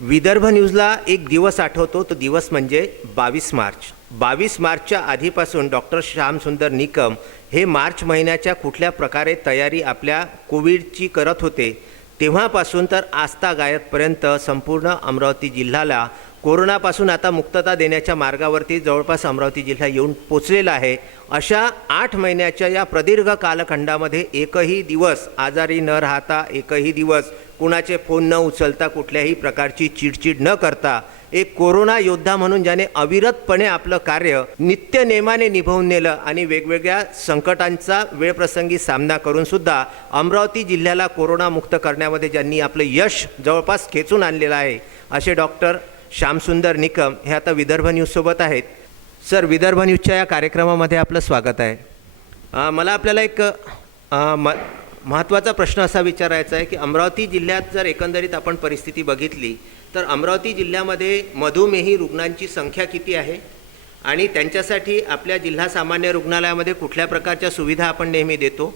विदर्भ न्यूजला एक दिवस आठवतो, तो दिवस म्हणजे 22 मार्च. 22 मार्चच्या आधीपासून डॉक्टर श्यामसुंदर निकम हे मार्च महिन्याच्या कुठल्या प्रकारे तयारी आपल्या कोविडची करत होते, तेव्हापासून तर आजतागायतपर्यंत संपूर्ण अमरावती जिल्ह्याला कोरोनापासून आता मुक्तता देण्याच्या मार्गावरती जवळपास अमरावती जिल्हा येऊन पोचलेला आहे. अशा 8 महिन्याच्या या प्रदीर्घ कालखंडामध्ये एकही दिवस आजारी न राहता, एकही दिवस कुणाचे फोन न उचलता, कुठल्याही प्रकारची चिडचिड न करता एक कोरोना योद्धा म्हणून ज्याने अविरतपणे आपलं कार्य नित्यनेमाने निभावून नेलं आणि वेगवेगळ्या संकटांचा वेळप्रसंगी सामना करून सुद्धा अमरावती जिल्ह्याला कोरोनामुक्त करण्यामध्ये ज्यांनी आपलं यश जवळपास खेचून आणलेलं आहे, असे डॉक्टर श्यामसुंदर निकम हे आता विदर्भ न्यूजसोबत आहेत. सर, विदर्भ न्यूजच्या या कार्यक्रमामध्ये आपलं स्वागत आहे. मला आपल्याला एक महत्त्वाचा प्रश्न असा विचारायचा आहे की अमरावती जिल्ह्यात जर एकंदरीत आपण परिस्थिती बघितली तर अमरावती जिल्ह्यामध्ये मधुमेही रुग्णांची संख्या किती आहे आणि त्यांच्यासाठी आपल्या जिल्हा सामान्य रुग्णालयामध्ये कुठल्या प्रकारच्या सुविधा आपण नेहमी देतो,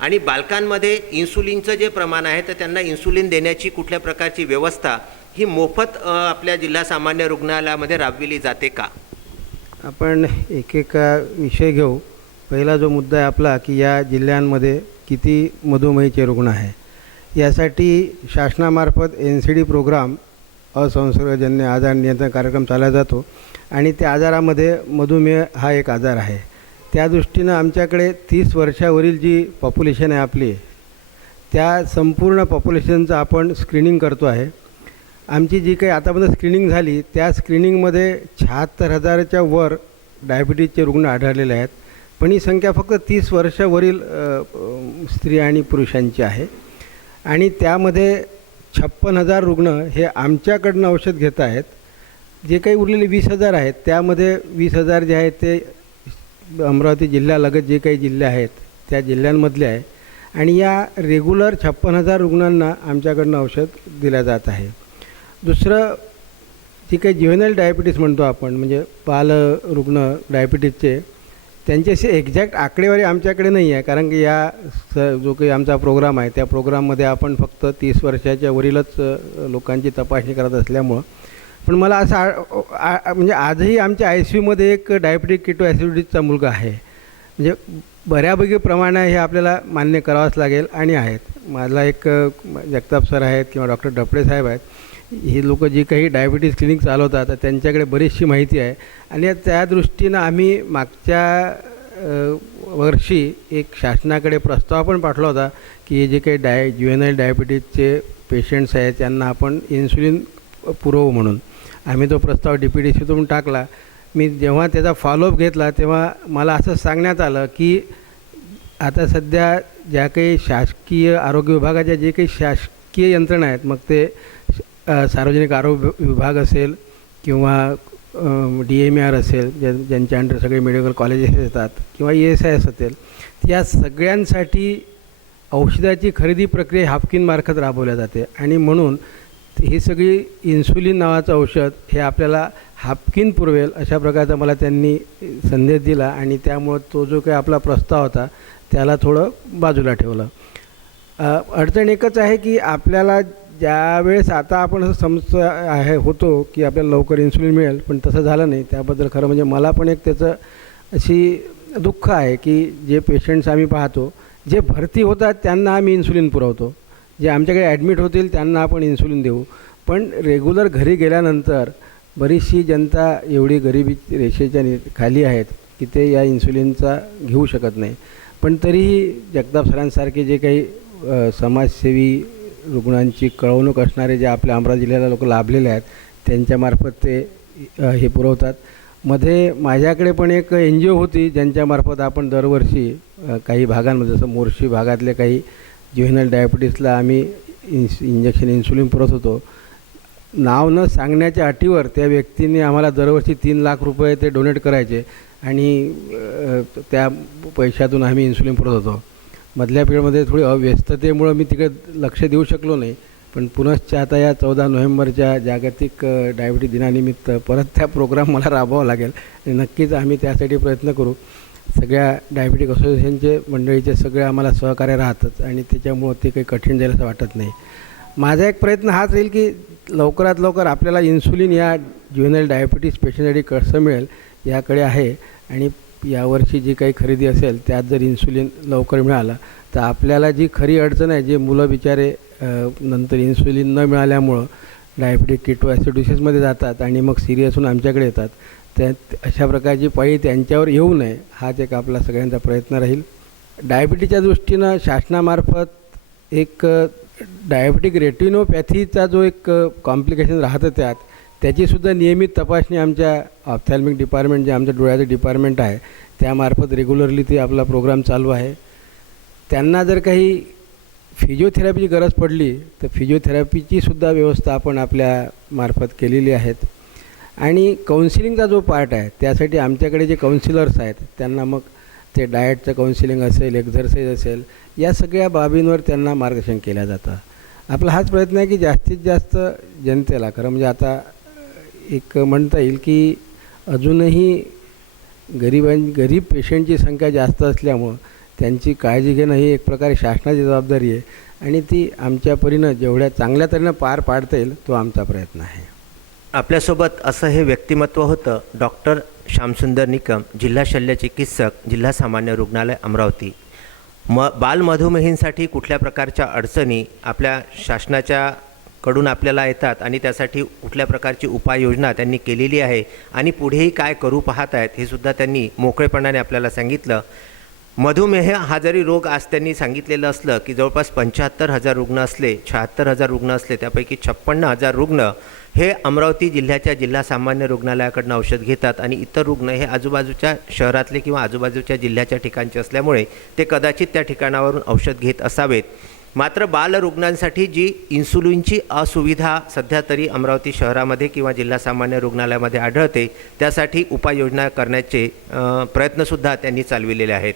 आणि बालकांमध्ये इन्सुलिनचं जे प्रमाण आहे तर त्यांना इन्सुलिन देण्याची कुठल्या प्रकारची व्यवस्था ही मोफत आपल्या जिल्हा सामान्य रुग्णालयामध्ये राबविली जाते का? आपण एक विषय घेऊ. पहिला जो मुद्दा आहे आपला की या जिल्ह्यांमध्ये किती मधुमेहीचे रुग्ण आहे, यासाठी शासनामार्फत NCD प्रोग्राम असंसर्गजन्य आजार नियंत्रण कार्यक्रम चालवला जातो आणि त्या आजारामध्ये मधुमेह हा एक आजार आहे. त्या दृष्टीनं आमच्याकडे 30 वर्षावरील जी पॉप्युलेशन आहे आपली, त्या संपूर्ण पॉप्युलेशनचं आपण स्क्रीनिंग करतो आहे. आमची जी काही आतापर्यंत स्क्रीनिंग झाली त्या स्क्रीनिंगमध्ये 76,000च्या वर डायबिटीजचे रुग्ण आढळलेले आहेत, पण ही संख्या फक्त 30 वर्षावरील स्त्री आणि पुरुषांची आहे. आणि त्यामध्ये 56,000 रुग्ण हे आमच्याकडनं औषध घेत आहेत. जे काही उरलेले 20,000 आहेत त्यामध्ये 20,000 जे आहेत ते अमरावती जिल्ह्यालगत जे काही जिल्हे आहेत त्या जिल्ह्यांमधले आहे. आणि या रेग्युलर 56,000 रुग्णांना आमच्याकडनं औषध दिलं जात आहे. दुसरं, जे काही ज्युव्हेनाइल डायबिटीस म्हणतो आपण, म्हणजे बाल रुग्ण डायबिटीजचे, त्यांच्याशी एक्झॅक्ट आकडेवारी आमच्याकडे नाही आहे, कारण की जो काही आमचा प्रोग्राम आहे त्या प्रोग्राममध्ये आपण फक्त 30 वर्षाच्या वरीलच लोकांची तपासणी करत असल्यामुळं. पण मला असं म्हणजे आजही आमच्या ICUमध्ये एक डायबिटिक किटोॲसिडिटीचा मुलगा आहे. म्हणजे बऱ्यापैकी प्रमाण आहे हे आपल्याला मान्य करावंच लागेल आणि आहेत. माझा एक जगताप सर आहेत किंवा डॉक्टर डपळे साहेब आहेत, ही लोक जी काही डायबिटीज क्लिनिक चालवतात तर त्यांच्याकडे बरीचशी माहिती आहे. आणि त्या दृष्टीनं आम्ही मागच्या वर्षी एक शासनाकडे प्रस्ताव पण पाठवला होता की हे जे काही ज्युव्हेनाइल डायबिटीजचे पेशंट्स आहेत त्यांना आपण इन्सुलिन पुरवू म्हणून. आम्ही तो प्रस्ताव DPDCतून टाकला. मी जेव्हा त्याचा फॉलोअप घेतला तेव्हा मला असं सांगण्यात आलं की आता सध्या ज्या काही शासकीय आरोग्य विभागाच्या जे काही शासकीय यंत्रणा आहेत, मग ते सार्वजनिक आरोग्य विभाग असेल किंवा DMAR असेल, ज्यांच्या अंडर सगळे मेडिकल कॉलेजेस येतात, किंवा ESIS असेल, या सगळ्यांसाठी औषधाची खरेदी प्रक्रिया हाफकिनमार्फत राबवल्या जाते. आणि म्हणून ही सगळी इन्सुलिन नावाचं औषध हे आपल्याला हाफकिन पुरवेल अशा प्रकारचा मला त्यांनी संदेश दिला. आणि त्यामुळं तो जो काही आपला प्रस्ताव होता त्याला थोडं बाजूला ठेवलं. अडचण एकच आहे की आपल्याला ज्यावेळेस आता आपण असं होतो की आपल्याला लवकर इन्सुलिन मिळेल, पण तसं झालं नाही. त्याबद्दल खरं म्हणजे मला पण एक त्याचं अशी दुःख आहे की जे पेशंट्स आम्ही पाहतो, जे भरती होतात त्यांना आम्ही इन्सुलिन पुरवतो, जे आमच्याकडे ॲडमिट होतील त्यांना आपण इन्सुलिन देऊ, पण रेग्युलर घरी गेल्यानंतर बरीचशी जनता एवढी गरिबी रेषेच्या खाली आहेत की ते या इन्सुलिनचा घेऊ शकत नाही. पण तरीही जगताप सरांसारखे जे काही समाजसेवी रुग्णांची कळवणूक असणारे जे आपल्या अमरावती जिल्ह्याला लोक लाभलेले आहेत त्यांच्यामार्फत ते हे पुरवतात. मध्ये माझ्याकडे पण एक NGO होती ज्यांच्यामार्फत आपण दरवर्षी काही भागांमध्ये, जसं मोर्शी भागातल्या काही ज्युव्हेनाइल डायबिटीसला आम्ही इंजेक्शन इन्सुलिन पुरवत होतो. नाव न सांगण्याच्या अटीवर त्या व्यक्तीने आम्हाला दरवर्षी 3 लाख रुपये ते डोनेट करायचे आणि त्या पैशातून आम्ही इन्सुलिन पुरवत होतो. मधल्या पिरियडमध्ये थोडी अव्यस्ततेमुळं मी तिकडे लक्ष देऊ शकलो नाही, पण पुनश्च आता या 14 नोव्हेंबरच्या जागतिक डायबिटीज दिनानिमित्त परत त्या प्रोग्राम मला राबवावा लागेल आणि नक्कीच आम्ही त्यासाठी प्रयत्न करू. सगळ्या डायबिटिक असोसिएशनचे मंडळीचे सगळे आम्हाला सहकार्य राहतात आणि त्याच्यामुळं ते काही कठीण जाईल असं वाटत नाही. माझा एक प्रयत्न हाच राहील की लवकरात लवकर आपल्याला इन्सुलिन या ज्युएनल डायबिटीज पेशंटसाठी कसं मिळेल याकडे आहे. आणि यावर्षी जी काही खरेदी असेल त्यात जर इन्सुलिन लवकर मिळालं तर आपल्याला जी खरी अडचण आहे, जे मुलं बिचारे नंतर इन्सुलिन न मिळाल्यामुळं डायबिटीक किटोॲसिडोसिसमध्ये जातात आणि मग सिरियस होऊन आमच्याकडे येतात, त्या अशा प्रकारची पाळी त्यांच्यावर येऊ नये हाच एक आपला सगळ्यांचा प्रयत्न राहील. डायबिटीच्या दृष्टीनं शासनामार्फत एक डायबिटिक रेटिनोपॅथीचा जो एक कॉम्प्लिकेशन राहतं त्याचीसुद्धा नियमित तपासणी आमच्या ऑप्थॅल्मिक डिपार्टमेंट, जे आमचं डोळ्याचं डिपार्टमेंट आहे त्यामार्फत रेग्युलरली ते आपला प्रोग्राम चालू आहे. त्यांना जर काही फिजिओथेरपीची गरज पडली तर फिजिओथेरपीचीसुद्धा व्यवस्था आपण आपल्यामार्फत केलेली आहेत. आणि काउन्सिलिंगचा जो पार्ट आहे त्यासाठी आमच्याकडे जे काउन्सिलर्स आहेत त्यांना मग ते डाएटचं काउन्सिलिंग असेल, एक्झरसाईज असेल, या सगळ्या बाबींवर त्यांना मार्गदर्शन केलं जातं. आपला हाच प्रयत्न आहे की जास्तीत जास्त जनतेला, खरं म्हणजे आता एक म्हणता येईल की अजूनही गरीब पेशंटची संख्या जास्त असल्यामुळं त्यांची काळजी घेणं ही एक प्रकारे शासनाची जबाबदारी आहे आणि ती आमच्या परीनं जेवढ्या चांगल्या तऱ्हेनं पार पाडता येईल तो आमचा प्रयत्न आहे. आपल्यासोबत असं हे व्यक्तिमत्व होतं डॉक्टर श्यामसुंदर निकम, जिल्हा शल्य चिकित्सक, जिल्हा सामान्य रुग्णालय अमरावती. बालमधुमेहींसाठी कुठल्या प्रकारच्या अडचणी आपल्या शासनाच्या कडून आपल्याला येतात आणि त्यासाठी कुठल्या प्रकारची उपाययोजना त्यांनी केलेली आहे आणि पुढेही काय करू पाहत आहेत हे सुद्धा त्यांनी मोकळेपणाने आपल्याला सांगितलं. मधुमेह हा जरी रोग आज त्यांनी सांगितलेलं असलं की जवळपास 75,000 रुग्ण असले, 76,000 रुग्ण असले, त्यापैकी 56,000 रुग्ण हे अमरावती जिल्ह्याच्या जिल्हा सामान्य रुग्णालयाकडून औषध घेतात आणि इतर रुग्ण हे आजूबाजूच्या शहरातले किंवा आजूबाजूच्या जिल्ह्याच्या ठिकाणचे असल्यामुळे ते कदाचित त्या ठिकाणावरून औषध घेत असावेत. मात्र बालरुग्णांसाठी जी इन्सुलिनची असुविधा सध्या तरी अमरावती शहरामध्ये किंवा जिल्हा सामान्य रुग्णालयामध्ये आढळते, त्यासाठी उपाययोजना करण्याचे प्रयत्नसुद्धा त्यांनी चालविलेले आहेत.